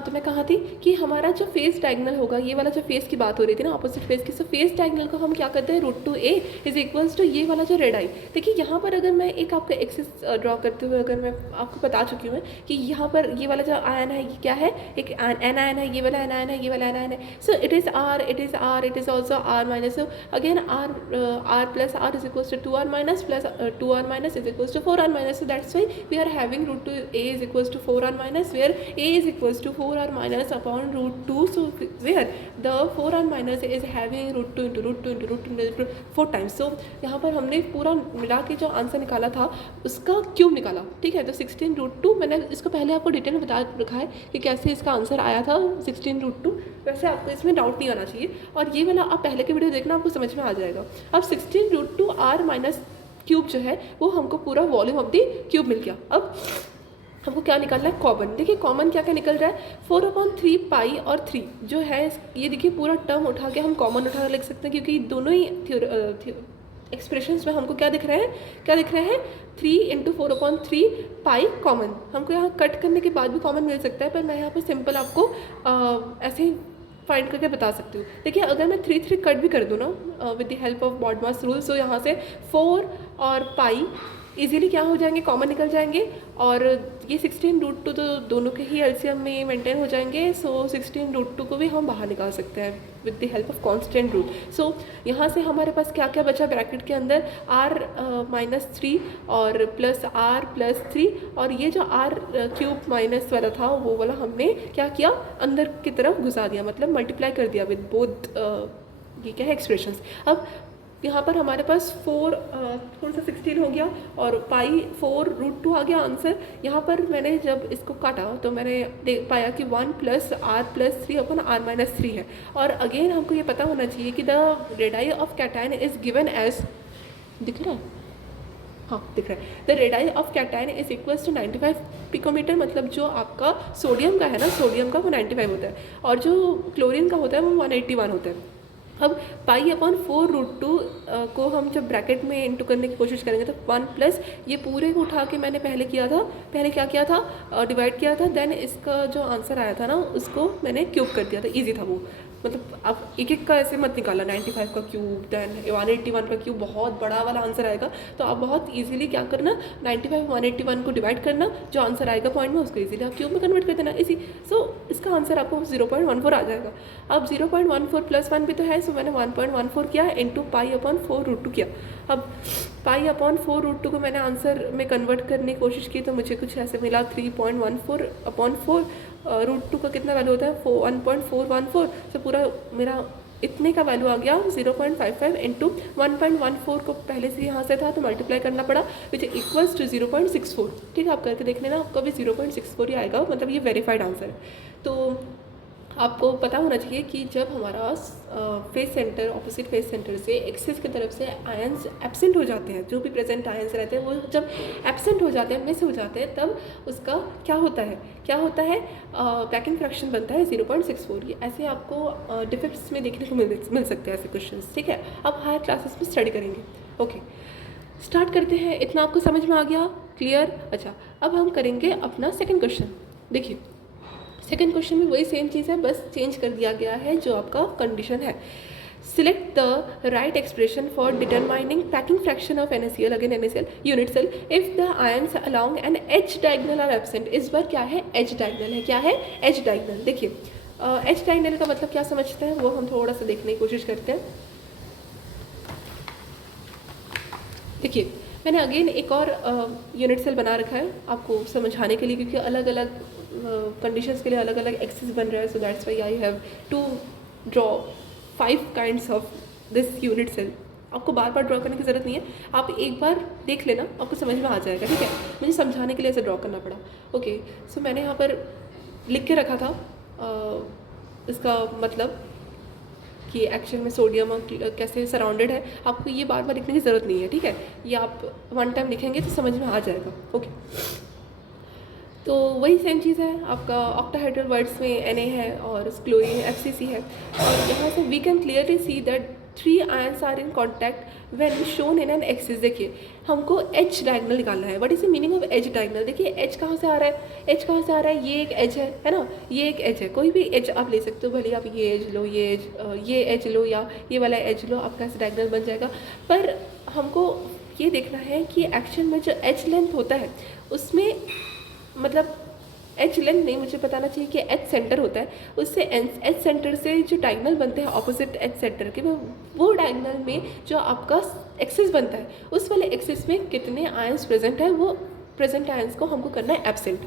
तो मैं कहाँ थी कि हमारा जो फेस डायगनल होगा, ये वाला जो फेस की बात हो रही थी ना, ऑपोजिट फेस की, सो फेस डायगनल को हम क्या करते हैं, √2a इज इक्वल्स टू ये वाला जो रेड आई। देखिए यहाँ पर अगर मैं एक आपका एक्सिस ड्रॉ करते हुए अगर मैं आपको बता चुकी हूँ कि यहाँ पर ये वाला जो आयन है ये क्या है, एक एन आयन है, ये वाला एन आयन है, ये वाला एन आयन है। So it is R, it is R, it is also R minus. So again R plus R is equals to 2r minus plus 2r minus is equals to 4r minus. So that's why we are having √2a is equals to 4r minus, where a is equals to 4r minus upon √2. So where the 4r minus is having √2 into √2 into √2 into 4 times. So यहाँ पर हमने पूरा मिला के जो answer निकाला था उसका क्यूब निकाला, ठीक है। तो 16√2 मैंने इसको पहले आपको डिटेल में बता रखा है कि कैसे इसका आंसर आया था 16√2। वैसे आपको इसमें डाउट नहीं आना चाहिए, और ये वाला आप पहले के वीडियो देखना, आपको समझ में आ जाएगा। अब 16√2 r माइनस क्यूब जो है वो हमको पूरा वॉल्यूम ऑफ द क्यूब मिल गया। अब हमको क्या निकालना है, कॉमन। देखिए कॉमन क्या क्या निकल रहा है, 4/3 पाई और 3 जो है ये देखिए पूरा टर्म उठा के हम कॉमन उठा लिख सकते हैं, क्योंकि दोनों ही एक्सप्रेशंस में हमको क्या दिख रहे हैं, 3 × 4/3 पाई कॉमन। हमको यहाँ कट करने के बाद भी कॉमन मिल सकता है, पर मैं यहाँ पर सिंपल आपको ऐसे ही फाइंड करके बता सकती हूँ। देखिए अगर मैं 3 कट भी कर दूँ ना with the help of BODMAS rule, so यहाँ से 4 और पाई इजीली क्या हो जाएंगे, कॉमन निकल जाएंगे, और ये 16√2 तो दोनों के ही एलसीएम में मेंटेन हो जाएंगे। सो 16√2 को भी हम बाहर निकाल सकते हैं with the help of constant rule. So यहाँ से हमारे पास क्या क्या बचा ब्रैकेट के अंदर, r-3 और प्लस r+3, और ये जो r³ माइनस वाला था वो वाला हमने क्या किया, अंदर की तरफ घुसा दिया, मतलब मल्टीप्लाई कर दिया विद बोथ ये क्या है एक्सप्रेशंस। अब यहाँ पर हमारे पास 4 थोड़ा सा 16 हो गया और पाई 4√2 आ गया आंसर। यहाँ पर मैंने जब इसको काटा तो मैंने देख पाया कि 1 + r+3 अपन r-3 है। और अगेन हमको ये पता होना चाहिए कि the radii of cation is given as, दिख रहा है, हाँ दिख रहा है, the radii of cation is equals to 95 picometre. मतलब जो आपका सोडियम का है ना, सोडियम का वो 95 होता है, और जो क्लोरीन का होता है वो 181 होता है। अब पाई/4√2 को हम जब ब्रैकेट में इंटू करने की कोशिश करेंगे तो 1 प्लस ये पूरे को उठा के मैंने पहले क्या किया था, डिवाइड किया था, देन इसका जो आंसर आया था ना उसको मैंने क्यूब कर दिया था। इजी था वो, मतलब आप एक एक का ऐसे मत निकाला, 95 का क्यूब देन 181 का क्यूब, बहुत बड़ा वाला आंसर आएगा। तो आप बहुत इजीली क्या करना, 95 181 को डिवाइड करना, जो आंसर आएगा पॉइंट में उसको इजीली आप क्यूब में कन्वर्ट कर देना, इसी। सो इसका आंसर आपको 0.14 आ जाएगा। अब 0.14 + 1 भी तो है, सो मैंने 1.14 किया इंटू पाई/4√2 किया। अब पाई/4√2 को मैंने आंसर में कन्वर्ट करने की कोशिश की तो मुझे कुछ ऐसे मिला 3.14/4 √2 का कितना वैल्यू होता है, 1.414। तो पूरा मेरा इतने का वैल्यू आ गया 0.55 इंटू 1.14 को पहले से यहाँ से था तो मल्टीप्लाई करना पड़ा, विच इक्वल्स टू 0.64। ठीक है, आप करके देख लेना, आपका भी 0.64 ही आएगा, मतलब ये वेरीफाइड आंसर है। तो आपको पता होना चाहिए कि जब हमारा face centre, opposite face centre से एक्सिस की तरफ से आयंस एब्सेंट हो जाते हैं, जो भी प्रेजेंट आयंस रहते हैं वो जब एब्सेंट हो जाते हैं, मिस हो जाते हैं, तब उसका क्या होता है पैकिंग फ्रैक्शन बनता है 0.64। ये ऐसे आपको डिफेक्ट्स में देखने को मिल सकते हैं ऐसे क्वेश्चन। ठीक है, अब हायर क्लासेस में स्टडी करेंगे। ओके, स्टार्ट करते हैं। इतना आपको समझ में आ गया, क्लियर? अच्छा, अब हम करेंगे अपना सेकेंड क्वेश्चन। देखिए सेकेंड क्वेश्चन में वही सेम चीज़ है, बस चेंज कर दिया गया है जो आपका कंडीशन है। Select the right expression for determining packing fraction of NaCl, again NaCl unit cell, if the ions along an H diagonal are absent. इस बार क्या है, एच डायगोनल है। क्या है, एच डायगोनल। देखिए एच डायगोनल का मतलब क्या समझते हैं वो हम थोड़ा सा देखने की कोशिश करते हैं। देखिए मैंने अगेन एक और यूनिट सेल बना रखा है आपको समझाने के लिए, क्योंकि अलग अलग कंडीशंस के लिए अलग अलग एक्सिस बन रहा है। So that's why I have to draw 5 kinds of this unit cell. आपको बार बार ड्रॉ करने की ज़रूरत नहीं है, आप एक बार देख लेना, आपको समझ में आ जाएगा। ठीक है, मुझे समझाने के लिए ऐसे ड्रॉ करना पड़ा। ओके, सो मैंने यहाँ पर लिख के रखा था इसका मतलब कि एक्शन में सोडियम कैसे सराउंडेड है। आपको ये बार बार लिखने की ज़रूरत नहीं है। ठीक है, ये आप 1 टाइम लिखेंगे तो समझ में आ जाएगा। ओके, तो वही सेम चीज़ है, आपका ऑक्टाहेड्रल वर्ड्स में Na है और क्लोरीन FCC है। और यहाँ से we can clearly see that three ions are in contact when shown in an axis. देखिए हमको एच डायगनल निकालना है। What is the meaning of H diagonal? देखिए एच कहाँ से आ रहा है, एच कहाँ से आ रहा है, ये एक एज है ना, ये एक एज है, कोई भी एज आप ले सकते हो, भले आप ये एज लो, ये एज लो या ये वाला एज लो, आपका ऐसे डायगनल बन जाएगा। पर हमको ये देखना है कि एक्शन में जो एच लेंथ होता है उसमें मतलब एच लेंथ नहीं, मुझे बताना चाहिए कि एच सेंटर होता है, उससे एच सेंटर से जो डायगनल बनते हैं ऑपोजिट एच सेंटर के, वो डायगनल में जो आपका एक्सिस बनता है उस वाले एक्सिस में कितने आयंस प्रेजेंट है, वो प्रेजेंट आयंस को हमको करना है एब्सेंट।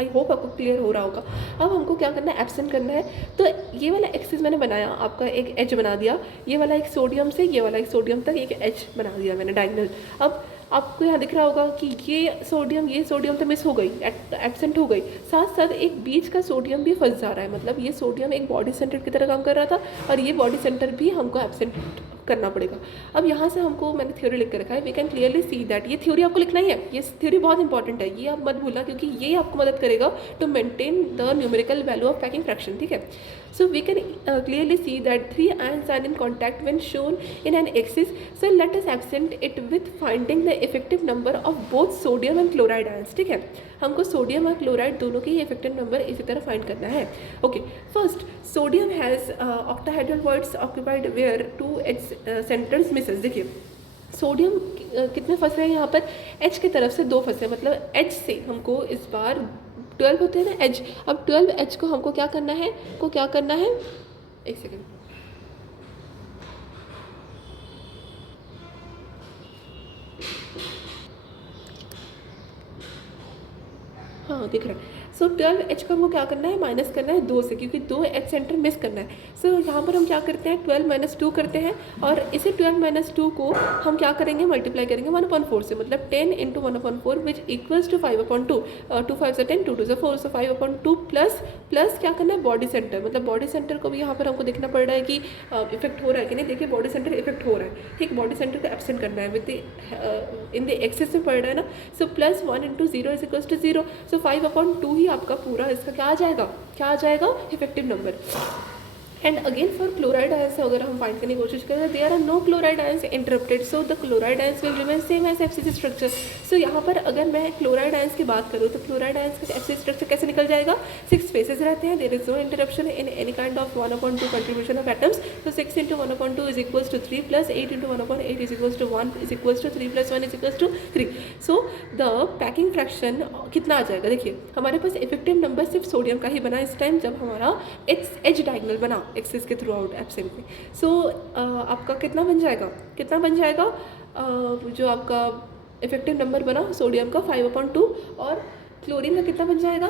आई होप आपको क्लियर हो रहा होगा। अब हमको क्या करना है, एब्सेंट करना है। तो ये वाला एक्सिस मैंने बनाया, आपका एक एच बना दिया, ये वाला एक सोडियम से ये वाला एक सोडियम तक एक एच बना दिया मैंने डायगनल। अब आपको यहाँ दिख रहा होगा कि ये सोडियम तो मिस हो गई, एब्सेंट हो गई, साथ साथ एक बीच का सोडियम भी फंस जा रहा है। मतलब ये सोडियम एक बॉडी सेंटर की तरह काम कर रहा था और ये बॉडी सेंटर भी हमको एब्सेंट करना पड़ेगा। अब यहाँ से हमको मैंने थ्योरी लिख कर रखा है, we can clearly see that, ये थ्योरी आपको लिखना ही है, ये थ्योरी बहुत इंपॉर्टेंट है, ये आप मत भूलना क्योंकि ये आपको मदद करेगा to maintain the numerical value of packing fraction. ठीक है, so we can clearly see that three ions are in contact when shown in an axis, so let us absent it with finding the effective number of both sodium and chloride ions. ठीक है, हमको sodium और chloride दोनों के ही effective number इसी तरह find करना है। Okay, first sodium has octahedral voids occupied where two H centres misses. देखिए सोडियम कितने फंसे हैं यहाँ पर, एच की तरफ से 2 फंसे, मतलब एच से हमको इस बार 12 होते हैं ना एच। अब 12 एच को हमको क्या करना है, एक सेकेंड, हाँ दिख रहा है। सो 12 एच को हमको क्या करना है, माइनस करना है 2 से, क्योंकि 2 एच सेंटर मिस करना है। सो यहाँ पर हम क्या करते हैं, 12 माइनस 2 करते हैं और इसे 12 माइनस 2 को हम क्या करेंगे, मल्टीप्लाई करेंगे 1/4 से, मतलब 10 इंटू 1/4 विच इक्वल्स टू 5/2, 2 5 से 10, 2 2 से 4, सो 5/2 प्लस क्या करना है, बॉडी सेंटर, मतलब बॉडी सेंटर को भी यहाँ पर हमको देखना पड़ रहा है कि इफेक्ट हो रहा है कि नहीं। देखिए बॉडी सेंटर इफेक्ट हो रहा है, ठीक, बॉडी सेंटर को एब्सेंट करना है विद इन द एक्सेस में पड़ रहा है ना। So plus 1 into 0 is equals to 0, so 5/2 ही आपका पूरा इसका क्या आ जाएगा effective number. And again for chloride ions अगर हम फाइंड करने की कोशिश करें, there are no chloride ions interrupted, so the chloride ions will remain same as FCC structure. So यहाँ पर अगर मैं क्लोराइड आयंस की बात करूँ तो क्लोराइड आयंस का एफसीसी स्ट्रक्चर कैसे निकल जाएगा, 6 स्पेसेस रहते हैं, there is no interruption in any kind of 1/2 contribution of atoms. तो 6 into 1/2 is equals to 3 plus 8 into 1/8 is equals to 1 is equals to 3 plus 1 is equals to 3। So the packing fraction कितना आ जाएगा, देखिए हमारे पास effective number सिर्फ sodium का ही बना इस टाइम, जब हमारा एच डायगनल बना एक्सिस के थ्रू आउट एब्सेंट में। सो आपका कितना बन जाएगा, जो आपका इफेक्टिव नंबर बना सोडियम का 5/2 और क्लोरीन का कितना बन जाएगा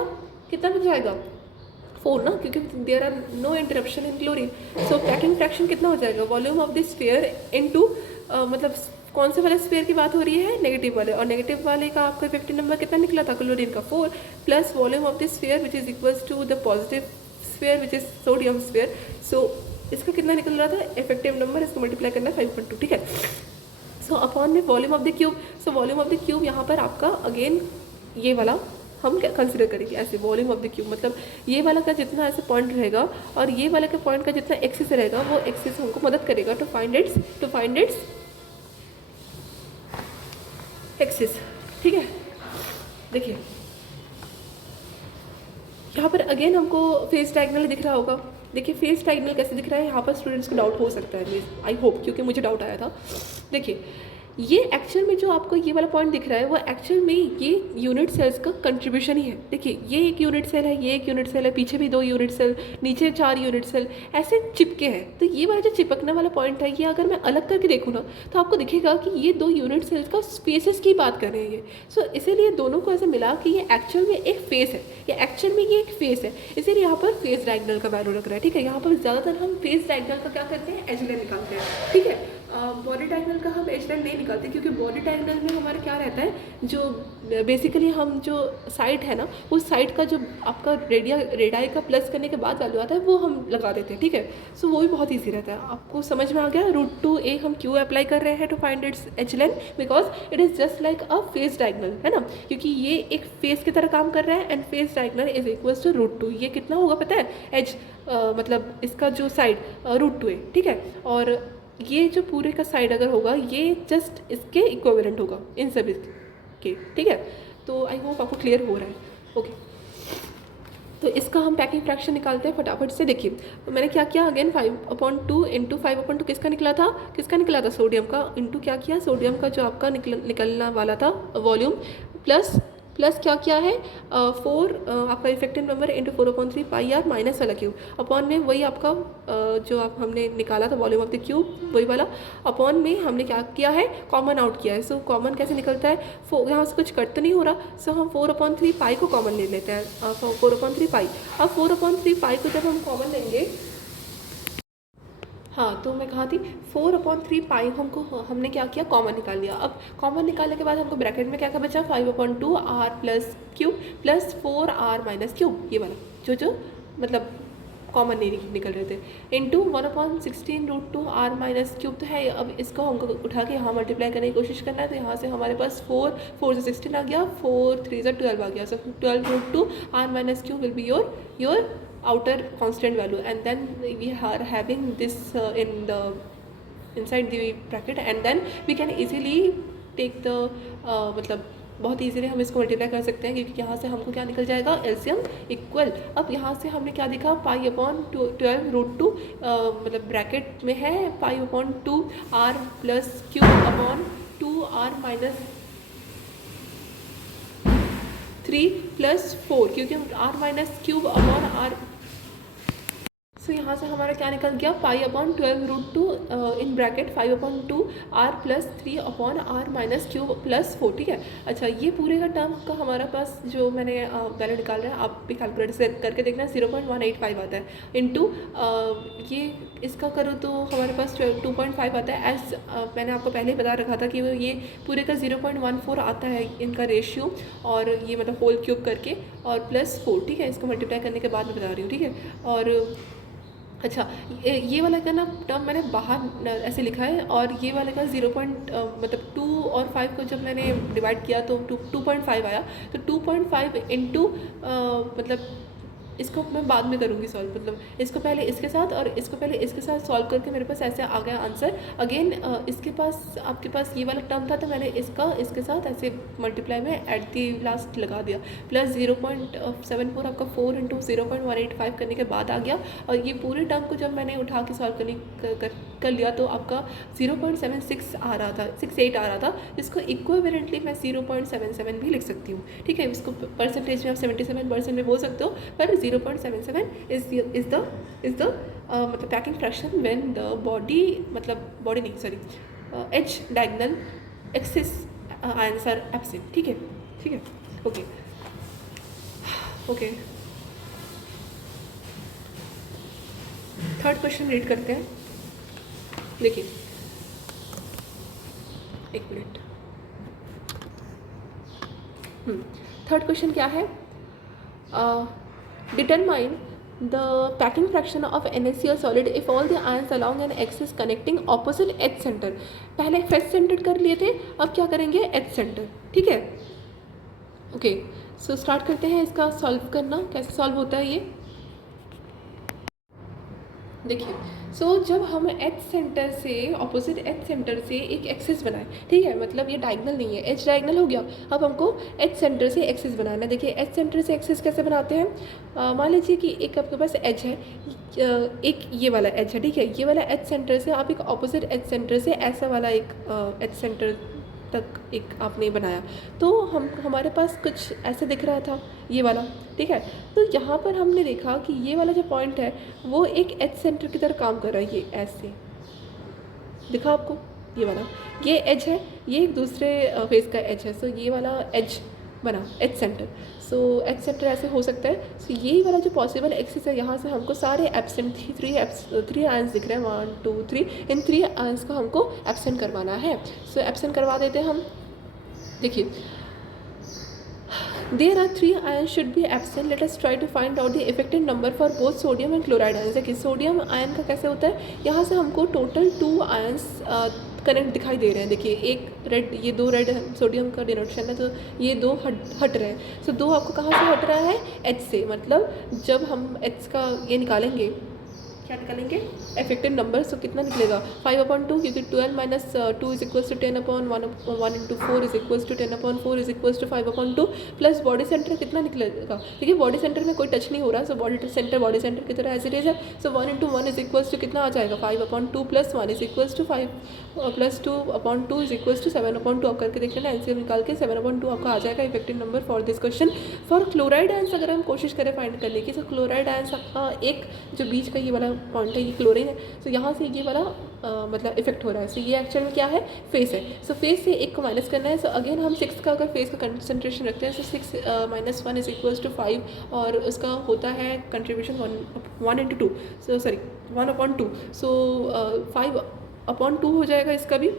4 ना, क्योंकि there are no interruption in chlorine. So packing fraction कितना हो जाएगा, volume of the sphere into मतलब कौन से वाले स्फीयर की बात हो रही है, नेगेटिव वाले, और नेगेटिव वाले का आपका इफेक्टिव नंबर कितना निकला था क्लोरीन का 4 plus volume of the sphere which is equals to the positive sphere which is sodium sphere. So इसका कितना निकल रहा था इफेक्टिव नंबर, इसको मल्टीप्लाई करना 5/2, ठीक है। सो अपॉन में volume of the cube, so volume of the cube यहाँ पर आपका अगेन ये वाला हम क्या कंसिडर करेंगे ऐसे, वॉल्यूम ऑफ द क्यूब मतलब ये वाला का जितना ऐसे पॉइंट रहेगा और ये वाला के पॉइंट का जितना एक्सिस रहेगा वो एक्सिस हमको मदद करेगा टू फाइंड इट्स एक्सिस, ठीक है। देखिए यहाँ पर अगेन हमको फेस डायगनल दिख रहा होगा। देखिए फेस डायगनल कैसे दिख रहा है, यहाँ पर स्टूडेंट्स को डाउट हो सकता है, आई होप, क्योंकि मुझे डाउट आया था। देखिए ये एक्चुअल में जो आपको ये वाला पॉइंट दिख रहा है वो एक्चुअल में ये यूनिट सेल्स का कंट्रीब्यूशन ही है। देखिए ये एक यूनिट सेल है, ये एक यूनिट सेल है, पीछे भी 2 यूनिट सेल, नीचे 4 यूनिट सेल, ऐसे चिपके हैं। तो ये वाला जो चिपकने वाला पॉइंट है ये अगर मैं अलग करके देखूँ ना तो आपको दिखेगा कि ये 2 यूनिट सेल्स का स्पेसेस की बात कर रहे हैं ये। सो इसीलिए दोनों को ऐसे मिला कि ये एक्चुअल में एक फेस है, ये एक फेस है, इसीलिए यहाँ पर फेस डायगनल का वैल्यू रख रहा है, ठीक है। यहाँ पर ज़्यादातर हम फेस डायगनल का क्या करते हैं, एज लाइन निकालते हैं, ठीक है। बॉडी डायगनल का हम एज लाइन नहीं निकालते क्योंकि बॉडी डायगनल में हमारा क्या रहता है, जो बेसिकली हम जो साइड है ना उस साइड का जो आपका रेडाई का प्लस करने के बाद वैल्यू आता है वो हम लगा देते हैं, ठीक है। सो वो भी बहुत ईजी रहता है। आपको समझ में आ गया √2a हम क्यों अप्लाई कर रहे हैं to find its edge line, because it is just like a face diagonal, है ना, क्योंकि ये एक फेस की तरह काम कर रहा है and face diagonal is equals to √2। ये कितना होगा पता है, एज मतलब इसका जो साइड √2a, ठीक है। और ये जो पूरे का साइड अगर होगा ये जस्ट इसके इक्विवेलेंट होगा इन सभी के, ठीक है। तो आई होप आपको क्लियर हो रहा है, ओके। तो इसका हम पैकिंग फ्रैक्शन निकालते हैं फटाफट से। देखिए तो मैंने क्या किया, अगेन 5/2 इंटू 5/2 किसका निकला था सोडियम का, इंटू क्या किया सोडियम का जो आपका निकलना वाला था वॉल्यूम, प्लस क्या किया है 4 आपका effective number into 4/3 pi r minus वाला क्यूब, अपॉन में वही आपका जो आप हमने निकाला था वॉल्यूम ऑफ द क्यूब वही वाला, अपॉन में हमने क्या किया है कॉमन आउट किया है। सो कॉमन कैसे निकलता है, यहाँ से कुछ कट तो नहीं हो रहा, सो हम 4/3 पाई को कॉमन ले लेते हैं, 4/3 पाई। अब 4/3 पाई को जब हम कॉमन लेंगे, हाँ तो मैं कहा थी 4/3 पाई हमने क्या किया कॉमन निकाल लिया। अब कॉमन निकालने के बाद हमको ब्रैकेट में क्या क्या बचा 5/2 r plus cube plus 4 r minus cube, ये वाला जो मतलब कॉमन नहीं निकल रहे थे, इंटू 1/16√2 आर माइनस क्यूब तो है। अब इसको हमको उठा के यहाँ मल्टीप्लाई करने की कोशिश करना है, तो यहाँ से हमारे पास 4 से 16 आ गया, 4 3 से 12 आ गया, so 12√2 r minus cube will be your outer constant value, and then we are having this inside the bracket, and then we can easily take the मतलब बहुत ईजीली हम इसको मल्टीप्लाई कर सकते हैं, क्योंकि यहाँ से हमको क्या निकल जाएगा एलसीएम इक्वल। अब यहाँ से हमने क्या देखा π/12√2 मतलब ब्रैकेट में है π/2 r plus cube upon 2 r minus 3 plus 4, क्योंकि हम r minus cube upon r, so यहाँ से हमारा क्या निकल गया π/12√2 in bracket 5/2 r plus 3 upon r minus cube plus 4, ठीक है। अच्छा ये पूरे का टर्म का हमारा पास जो मैंने वैल्यू निकाल रहा है, आप भी कैलकुलेटर से करके देखना, 0.185 आता है, इंटू ये इसका करो तो हमारे पास 2.5 आता है। एज मैंने आपको पहले ही बता रखा था कि ये पूरे का 0.14 आता है इनका रेशियो, और ये मतलब होल क्यूब करके और प्लस 4, ठीक है। इसको मल्टीप्लाई करने के बाद मैं बता रही हूँ, ठीक है। और अच्छा ये वाला का ना टर्म मैंने बाहर ऐसे लिखा है, और ये वाले का 0. मतलब 2 और 5 को जब मैंने डिवाइड किया तो 2.5 आया, तो 2.5 इंटू मतलब इसको मैं बाद में करूँगी सॉल्व, मतलब इसको पहले इसके साथ और इसको पहले इसके साथ सॉल्व करके मेरे पास ऐसे आ गया आंसर। अगेन इसके पास आपके पास ये वाला टर्म था, तो मैंने इसका इसके साथ ऐसे मल्टीप्लाई में एट दी लास्ट लगा दिया, प्लस 0.74 आपका 4 इंटू 0.185 करने के बाद आ गया। और ये पूरे टर्म को जब मैंने उठा के सॉल्व कर लिया तो आपका 0.76 आ रहा था, 68 आ रहा था, जिसको इक्विवेलेंटली मैं 0.77 भी लिख सकती हूँ, ठीक है। इसको परसेंटेज में आप 77% में बोल सकते हो, पर 0.77 is the मतलब packing fraction when the body, मतलब बॉडी नहीं sorry H diagonal axis ions are absent, ठीक है, ठीक है, okay okay. Third question read करते हैं, देखिए एक मिनट। थर्ड क्वेश्चन क्या है, determine the packing fraction of NaCl solid if all the ions along an axis connecting opposite H center। पहले H centered कर लिए थे, अब क्या करेंगे H center, ठीक है, ओके। सो स्टार्ट करते हैं इसका सॉल्व करना, कैसे सॉल्व होता है ये देखिए। सो जब हम एच सेंटर से ऑपोजिट एच सेंटर से एक एक्सिस बनाए, ठीक है, मतलब ये डायगोनल नहीं है, एच डायगोनल हो गया, अब हमको एच सेंटर से एक्सिस बनाना है। देखिए एच सेंटर से एक्सिस कैसे बनाते हैं, मान लीजिए कि एक आपके पास एच है, एक ये वाला एच है, ठीक है, ये वाला एच सेंटर से आप एक ऑपोजिट एच सेंटर से ऐसा वाला एक एच सेंटर तक एक आपने बनाया, तो हमारे पास कुछ ऐसे दिख रहा था ये वाला, ठीक है। तो यहाँ पर हमने देखा कि ये वाला जो पॉइंट है वो एक एच सेंटर की तरह काम कर रहा है, ये ऐसे दिखा आपको, ये वाला ये एज है, ये एक दूसरे फेस का एज है, सो ये वाला एज बना H centre, so H centre ऐसे हो सकता है। सो यही वाला जो पॉसिबल एक्सिस है, यहाँ से हमको सारे एब्सेंट 3 आयंस दिख रहे हैं, 1 2 3, इन 3 आयंस को हमको एब्सेंट करवाना है। सो एब्सेंट करवा देते हैं हम, देखिए there are 3 ions should be absent, let us try to find out the effective number for both sodium and chloride ions। देखिए सोडियम आयन का कैसे होता है, यहाँ से हमको टोटल 2 आयंस कनेक्ट दिखाई दे रहे हैं, देखिए एक रेड, ये 2 रेड सोडियम का डिनोटेशन है, तो ये 2 हट रहे हैं। सो 2 आपको कहाँ से हट रहा है, एच से, मतलब जब हम एच का ये निकालेंगे क्या निकालेंगे इफेक्टिव नंबर। सो कितना निकलेगा 5/2 क्योंकि 12 minus 2 is equals to 10/1 into 4 is equals to 10/4 is equals to 5/2 plus body centre कितना निकलेगा। देखिए बॉडी सेंटर में कोई टच नहीं हो रहा, सो बॉडी सेंटर की तरह एज इट इज है। So 1 into 1 is equals to कितना आ जाएगा 5/2 plus 1 is equals to 5 plus 2/2 is equals to 7/2। आप करके देख लेना एलसीएम निकाल के 7/2 आपका आ जाएगा effective number for this question. For chloride ions अगर हम कोशिश करें फाइंड करने की, तो क्लोराइड आयंस आपका एक जो बीच का ये वाला पॉइंट है ये क्लोरीन है, तो यहाँ से ये वाला मतलब इफेक्ट हो रहा है। सो ये एक्चुअल में क्या है फेस है। सो फेस से एक को माइनस करना है। सो अगेन हम 6 का अगर फेस का कंसंट्रेशन रखते हैं, सो 6 - 1 इज इक्वल्स टू 5 और उसका होता है कंट्रीब्यूशन 1 इंटू 2, सो सॉरी 1/2। सो 5/2 हो जाएगा इसका भी।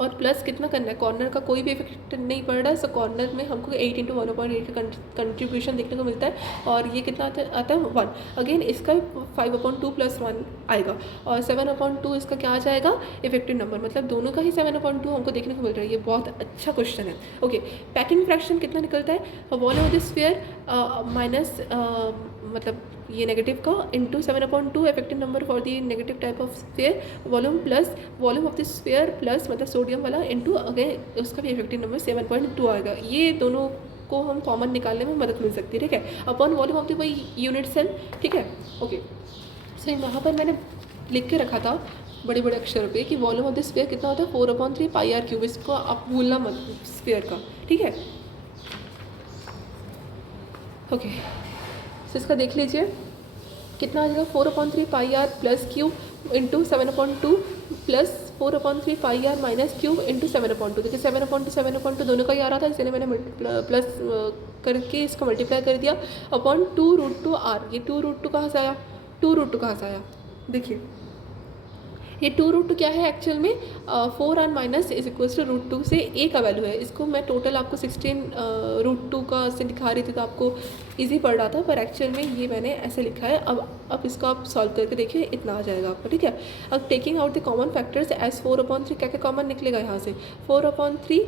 और प्लस कितना करना है, कॉर्नर का कोई भी इफेक्ट नहीं पड़ रहा है। सो कॉर्नर में हमको 8 इंटू 1/8 का कंट्रीब्यूशन देखने को मिलता है और ये कितना आता है 1। अगेन इसका 5/2 प्लस 1 आएगा और 7/2 इसका क्या आ जाएगा इफेक्टिव नंबर। मतलब दोनों का ही 7/2 हमको देखने को मिल रहा है। ये बहुत अच्छा क्वेश्चन है। ओके, पैकिंग फ्रैक्शन कितना निकलता है volume of the sphere minus मतलब ये नेगेटिव का into 7/2 effective number for the negative type of sphere volume plus volume of the sphere plus मतलब सोडियम वाला इंटू अगेन उसका भी इफेक्टिव नंबर 7/2 आएगा। ये दोनों को हम कॉमन निकालने में मदद मिल सकती है, ठीक है, अपॉन वॉल्यूम ऑफ द वही यूनिट सेल, ठीक है। ओके, सो वहाँ पर मैंने लिख के रखा था बड़े बड़े अक्षरों पे कि वॉल्यूम ऑफ द स्फीयर कितना होता है 4/3 πr³। इसको आप भूलना मत स्फीयर का, ठीक है। ओके, तो इसका देख लीजिए कितना आ जाएगा 4/3 πr plus cube into 7/2 plus 4/3 πr minus cube into 7/2। देखिए 7/2 दोनों का ही आ रहा था, इसलिए मैंने प्लस करके इसको मल्टीप्लाई कर दिया अपॉन 2√2r। ये 2√2 कहाँ से आया, 2√2 कहाँ से आया, देखिए ये 2√2 क्या है एक्चुअल में 4r minus is equals to √2 से a का वैल्यू है। इसको मैं टोटल आपको 16√2 का से दिखा रही थी तो आपको इजी पड़ रहा था, पर एक्चुअल में ये मैंने ऐसे लिखा है। अब इसको आप सॉल्व करके देखिए इतना आ जाएगा आपको, ठीक है। अब taking out the common factors as 4/3 क्या क्या कॉमन निकलेगा यहाँ से 4/3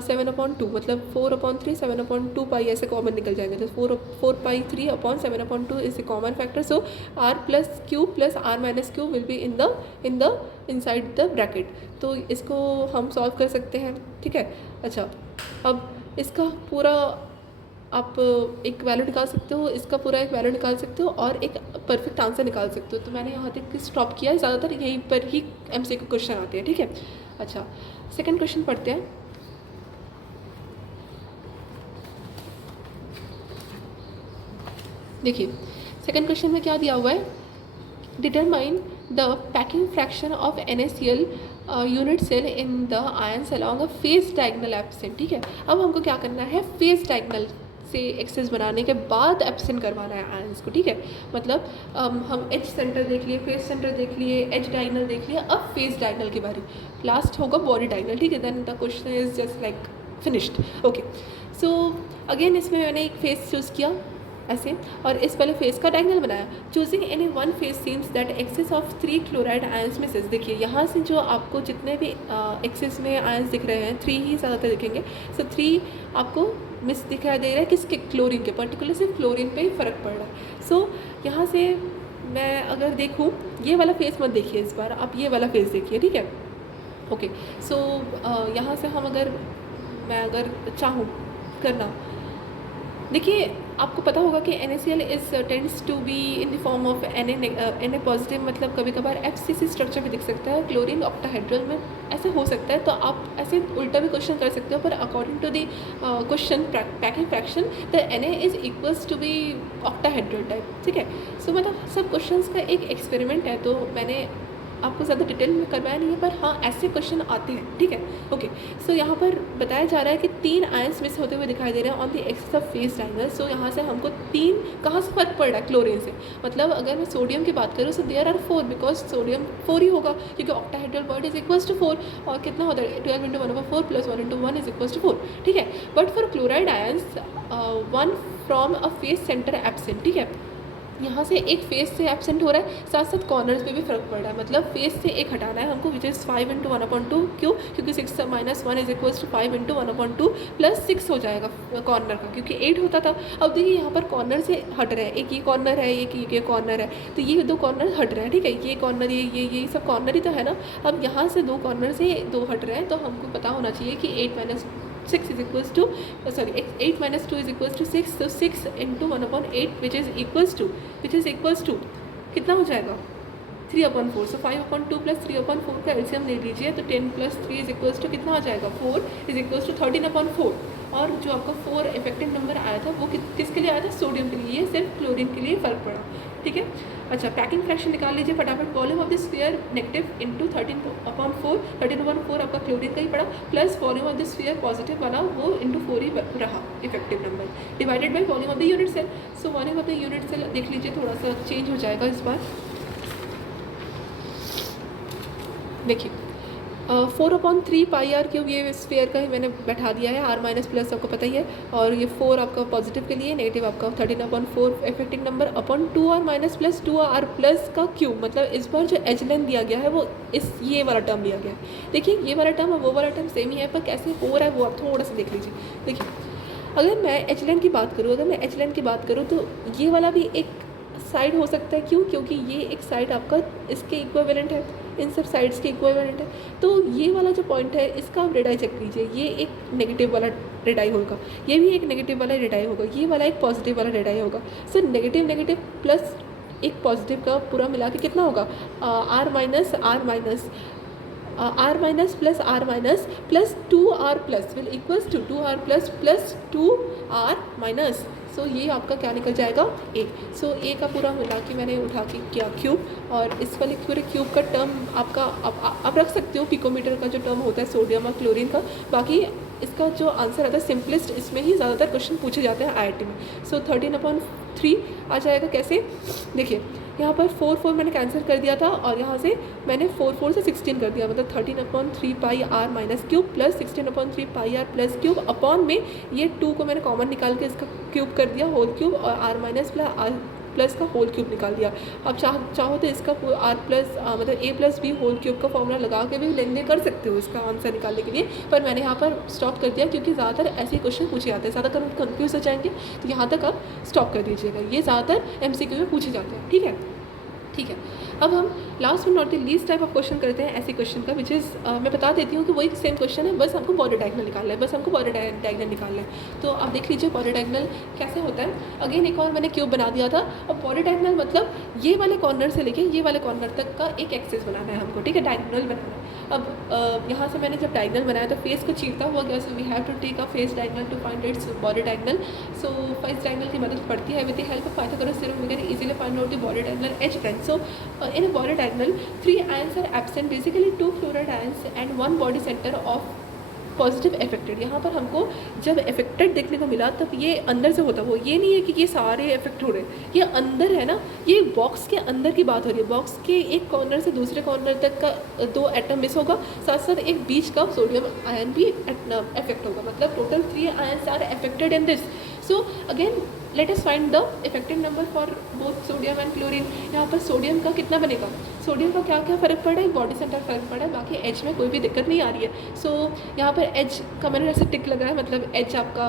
7/2 मतलब 4/3 7/2 पाई ऐसे कॉमन निकल जाएंगे। तो 4π3/7/2 is the common factor. So r plus cube plus r minus cube will be inside the bracket. तो इसको हम सॉल्व कर सकते हैं, ठीक है। अच्छा, अब इसका पूरा आप एक वैल्यू निकाल सकते हो, इसका पूरा एक वैल्यू निकाल सकते हो और एक परफेक्ट आंसर निकाल सकते हो। तो मैंने यहाँ तक स्टॉप किया है, ज़्यादातर यहीं पर ही MCQ क्वेश्चन आते हैं, ठीक है। अच्छा, सेकेंड क्वेश्चन पढ़ते हैं। देखिए सेकंड क्वेश्चन में क्या दिया हुआ है, determine the packing fraction of NaCl unit cell in the ions along a face diagonal absent, ठीक है। अब हमको क्या करना है, फेस डायगोनल से एक्सेस बनाने के बाद एब्सेंट करवाना है आयंस को, ठीक है। मतलब हम एच सेंटर देख लिए, फेस सेंटर देख लिए, एच डायगोनल देख लिए, अब फेस डायगोनल की बारी, लास्ट होगा बॉडी डायगोनल, ठीक है। Then the question is just like finished. Okay, so again इसमें मैंने एक फेस चूज़ किया ऐसे और इस पहले फेस का डायगोनल बनाया। Choosing any one face seems that axis of 3 chloride ions misses. देखिए यहाँ से जो आपको जितने भी एक्सेस में आयंस दिख रहे हैं 3 ही ज़्यादातर दिखेंगे। सो 3 आपको मिस दिखाई दे रहा है किसके, क्लोरीन के, पर्टिकुलर सिर्फ क्लोरीन पे ही फ़र्क पड़ रहा है। सो यहाँ से मैं अगर देखूँ, ये वाला फेस मत देखिए इस बार, आप ये वाला फेस देखिए, ठीक है। ओके, सो यहाँ से हम मैं अगर चाहूँ करना, देखिए आपको पता होगा कि NaCl is tends to be in the form of Na positive, मतलब कभी कभार FCC स्ट्रक्चर भी दिख सकता है, क्लोरीन ऑक्टाहेड्रल में ऐसे हो सकता है। तो आप ऐसे उल्टा भी क्वेश्चन कर सकते हो, पर according to the question packing fraction the Na is equals to be octahedral type, ठीक है। सो मतलब सब क्वेश्चंस का एक एक्सपेरिमेंट है, तो मैंने आपको ज़्यादा डिटेल में करवाया नहीं है, पर हाँ ऐसे क्वेश्चन आते हैं, ठीक है। ओके, सो यहाँ पर बताया जा रहा है कि 3 आयंस मिस होते हुए दिखाई दे रहे हैं on the axis of face diagonal. So यहाँ से हमको 3 कहाँ से फर्क पड़ रहा है, क्लोरीन से। मतलब अगर मैं सोडियम की बात करूँ, so there are 4 because sodium 4 ही होगा, क्योंकि octahedral bond is equals to 4 और कितना होता है 12 into 1/4 plus 1 into 1 is equals to 4, ठीक है। But for chloride ions 1 from a face centre absent, ठीक है। यहाँ से एक फेस से एब्सेंट हो रहा है, साथ साथ कॉर्नर्स पे भी फ़र्क पड़ रहा है, मतलब फेस से एक हटाना है हमको, विच इज़ 5 इंटू 1/2। क्यों? क्योंकि 6 minus 1 is equals to 5 into 1/2 plus 6 हो जाएगा कॉर्नर का, क्योंकि 8 होता था। अब देखिए यहाँ पर कॉर्नर से हट रहे हैं, एक ये कॉर्नर है, एक ये कॉर्नर है, तो ये दो कॉर्नर हट रहे हैं, ठीक है, ये कॉर्नर ये सब कॉर्नर ही तो है ना। अब यहाँ से दो कॉर्नर से दो हट रहे हैं, तो हमको पता होना चाहिए कि 8 minus 6 is equals to 8 minus 2 is equals to 6, तो 6 into 1/8 which is equals to कितना हो जाएगा 3/4। सो 5/2 प्लस 3/4 का एलसीएम ले लीजिए, तो 10 प्लस 3 इज इक्वल्स टू कितना आ जाएगा 4 इज इक्वल्स टू 13/4। और जो आपका 4 इफेक्टिव नंबर आया था वो किसके लिए आया था? सोडियम के लिए। ये सिर्फ क्लोरीन के लिए फ़र्क पड़ा, ठीक है। अच्छा, पैकिंग फ्रैक्शन निकाल लीजिए फटाफट। Volume of the sphere negative into 13/4 आपका क्लोरीन का ही पड़ा, plus volume of the sphere positive वाला वो इंटू 4 ही रहा effective number, divided by volume of the unit cell. So volume of the unit cell देख लीजिए, थोड़ा सा चेंज हो जाएगा इस बार। देखिए 4/3 पाई आर क्यूब, ये स्फीयर का ही मैंने बैठा दिया है, आर माइनस प्लस आपको पता ही है, और ये 4 आपका पॉजिटिव के लिए, नेगेटिव आपका 13/4 effective number upon 2r minus plus 2r plus का क्यूब। मतलब इस बार जो एच लेंथ दिया गया है वो ये वाला टर्म लिया गया है। देखिए ये वाला टर्म और वो वाला टर्म सेम ही है, पर कैसे हो रहा है वो आप थोड़ा सा देख लीजिए। देखिए अगर मैं एच लेंथ की बात करूँ, तो ये वाला भी एक साइड हो सकता है। क्यों? क्योंकि ये एक साइड आपका इसके इक्विवेलेंट है, इन सब साइड्स के इक्विवेलेंट है। तो ये वाला जो पॉइंट है इसका आप रेडाई चेक कीजिए, ये एक नेगेटिव वाला रेडाई होगा, ये भी एक नेगेटिव वाला रेडाई होगा, ये वाला एक पॉजिटिव वाला रेडाई होगा। सर नेगेटिव प्लस एक पॉजिटिव का पूरा मिला के कितना होगा? R minus plus 2r plus will equals to 2r plus 2r minus. So ये आपका क्या निकल जाएगा? ए। सो ए का पूरा मिला के मैंने उठा के किया क्यूब, और इस वाले पूरे क्यूब का टर्म आपका आप रख सकते हो पिकोमीटर का जो टर्म होता है सोडियम और क्लोरीन का। बाकी इसका जो आंसर आता है सिंपलेस्ट, इसमें ही ज़्यादातर क्वेश्चन पूछे जाते हैं आईआईटी में। सो 13/3 आ जाएगा कैसे? देखिए यहाँ पर 4 मैंने कैंसिल कर दिया था, और यहाँ से मैंने 4 से 16 कर दिया, मतलब 13/3 pi r minus cube plus 16/3 pi r plus cube upon में ये 2 को मैंने कॉमन निकाल के इसका क्यूब कर दिया होल क्यूब, और आर माइनस प्लस का होल क्यूब निकाल दिया। अब चाहो तो इसका आर प्लस मतलब ए प्लस बी होल क्यूब का फॉर्मूला लगा के भी लेने कर सकते हो इसका आंसर निकालने के लिए, पर मैंने यहाँ पर स्टॉप कर दिया क्योंकि ज़्यादातर ऐसे क्वेश्चन पूछे जाते हैं, ज़्यादातर कन्फ्यूज़ हो जाएंगे, तो यहाँ तक आप स्टॉप कर दीजिएगा। ये ज़्यादातर MCQ में पूछे जाते हैं, ठीक है। अब हम लास्ट में not the least type of question करते हैं ऐसे क्वेश्चन का, विच इज़ मैं बता देती हूँ कि वही सेम क्वेश्चन है, बस हमको बॉर्डर डायगोनल निकालना है, निकालना है। तो आप देख लीजिए बॉर्डर डायगोनल कैसे होता है। अगेन एक और मैंने क्यूब बना दिया था। अब बॉर्डर डायगोनल मतलब ये वाले कॉर्नर से लेके ये वाले कॉर्नर तक का एक एक्सिस बनाना है हमको, ठीक है, डायगोनल बनाना है। अब यहाँ से मैंने जब डायगोनल बनाया तो फेस को चीरता हुआ गया, so we have to take a face diagonal to find its border diagonal. So face diagonal की मदद पड़ती है, with the help of Pythagoras theorem we can easily find out the border diagonal H prime. So in a body diagonal 3 ions are absent, basically 2 fluoride ions and 1 body center of positive affected. यहाँ पर हमको जब affected देखने को मिला तब ये अंदर से होता, वो ये नहीं है कि ये सारे इफेक्ट हो रहे हैं, ये अंदर है ना, ये बॉक्स के अंदर की बात हो रही है। बॉक्स के एक कॉर्नर से दूसरे कॉर्नर तक का 2 एटम मिस होगा, साथ साथ एक बीच का सोडियम आयन भी इफेक्ट होगा, मतलब total 3 ions are affected in this. So again let us find the effective number for both sodium and chlorine. यहाँ पर सोडियम का कितना बनेगा? सोडियम का क्या क्या फ़र्क पड़ा है? बॉडी सेंटर फ़र्क पड़ा है, बाकी एच में कोई भी दिक्कत नहीं आ रही है। सो यहाँ पर एच का मैंने ऐसे टिक लगा है, मतलब एच आपका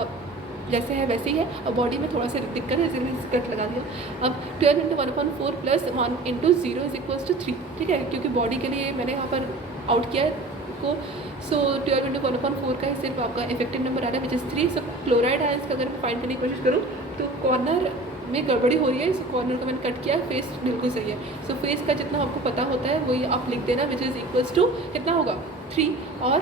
जैसे है वैसे ही है, और बॉडी में थोड़ा सा दिक्कत है इसलिए कट लगा दिया। अब 12 × 1/4 प्लस 1 × 0 इज इक्वल्स टू 3, ठीक है, क्योंकि बॉडी के लिए मैंने यहाँ पर आउट किया है को। सो 12 × 1/4 का ही सिर्फ आपका इफेक्टिव नंबर आ रहा है विच इज़ 3। सब क्लोराइड आयंस का अगर मैं फाइंड करने की कोशिश करूँ तो कॉर्नर में गड़बड़ी हो रही है, इस कॉर्नर को मैंने कट किया, फेस बिल्कुल सही है। सो फेस का जितना आपको पता होता है वही आप लिख देना, विच इज़ इक्वल्स टू कितना होगा 3, और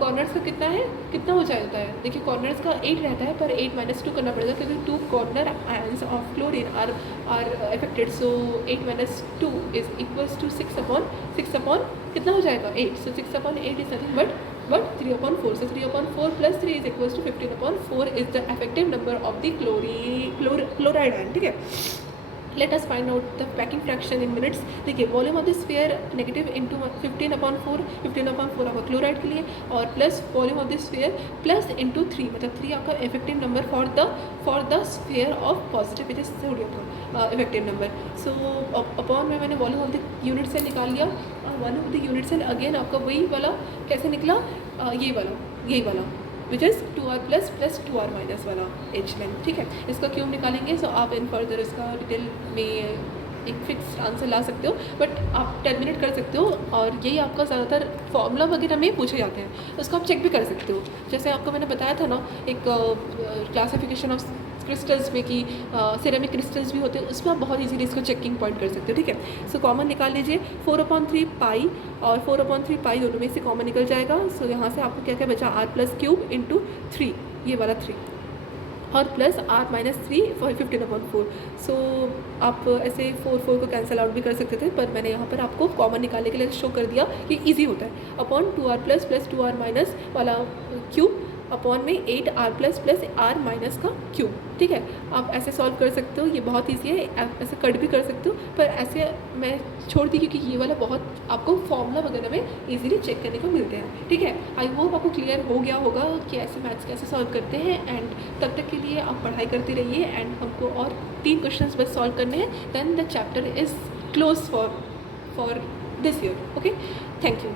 कॉर्नर्स का कितना है, कितना हो जाता है? देखिए कॉर्नर्स का 8 रहता है, पर 8 - 2 करना पड़ेगा क्योंकि 2 corner ions of chlorine are affected. So 8 - 2 is equals to 6 upon कितना हो जाएगा 8। So 6/8 is nothing but 3/4। So 3/4 plus 3 is equals to 15/4 is the effective number of the chloride ion, ठीक है। Let us find out the packing fraction in minutes. देखिए volume of the sphere negative into 15/4, 15/4 आपका chloride के लिए, और plus volume of the sphere plus into 3, मतलब 3 आपका effective number for the sphere of positive, it is sodium का effective number. So upon में मैंने volume of the unit cell निकाल लिया, volume of the unit cell again आपका वही वाला कैसे निकला, यही वाला which is 2r plus 2r minus वाला एच लेंथ, ठीक है। इसका क्यूब निकालेंगे, सो आप इन फर्दर इसका डिटेल में एक फिक्स आंसर ला सकते हो, बट आप 10 मिनट कर सकते हो, और यही आपका ज़्यादातर फॉर्मूला वगैरह में पूछे जाते हैं, उसको आप चेक भी कर सकते हो। जैसे आपको मैंने बताया था ना एक क्लासिफिकेशन ऑफ क्रिस्टल्स में कि सिरेमिक क्रिस्टल्स भी होते हैं, उसमें आप बहुत इजीली इसको चेकिंग पॉइंट कर सकते हो, ठीक है। सो कॉमन निकाल लीजिए, 4/3 पाई और 4/3 पाई दोनों में से कॉमन निकल जाएगा। सो यहाँ से आपको क्या क्या बचा, r प्लस क्यूब इंटू 3, ये वाला 3, और प्लस r माइनस 3 15/4। सो आप ऐसे 4 को कैंसिल आउट भी कर सकते थे, पर मैंने यहाँ पर आपको कॉमन निकालने के लिए शो कर दिया कि ईजी होता है। Upon 2r plus 2r minus वाला क्यूब अपॉन में 8r प्लस r माइनस का क्यूब, ठीक है। आप ऐसे सॉल्व कर सकते हो, ये बहुत ईजी है, आप ऐसे कट भी कर सकते हो, पर ऐसे मैं छोड़ दी क्योंकि ये वाला बहुत आपको फॉर्मूला वगैरह में इजीली चेक करने को मिलते हैं, ठीक है। आई होप आपको क्लियर हो गया होगा कि ऐसे मैथ्स कैसे सॉल्व करते हैं, एंड तब तक के लिए आप पढ़ाई करते रहिए, एंड हमको और 3 क्वेश्चंस बस सॉल्व करने हैं, then the chapter is close for this year, okay. Thank you.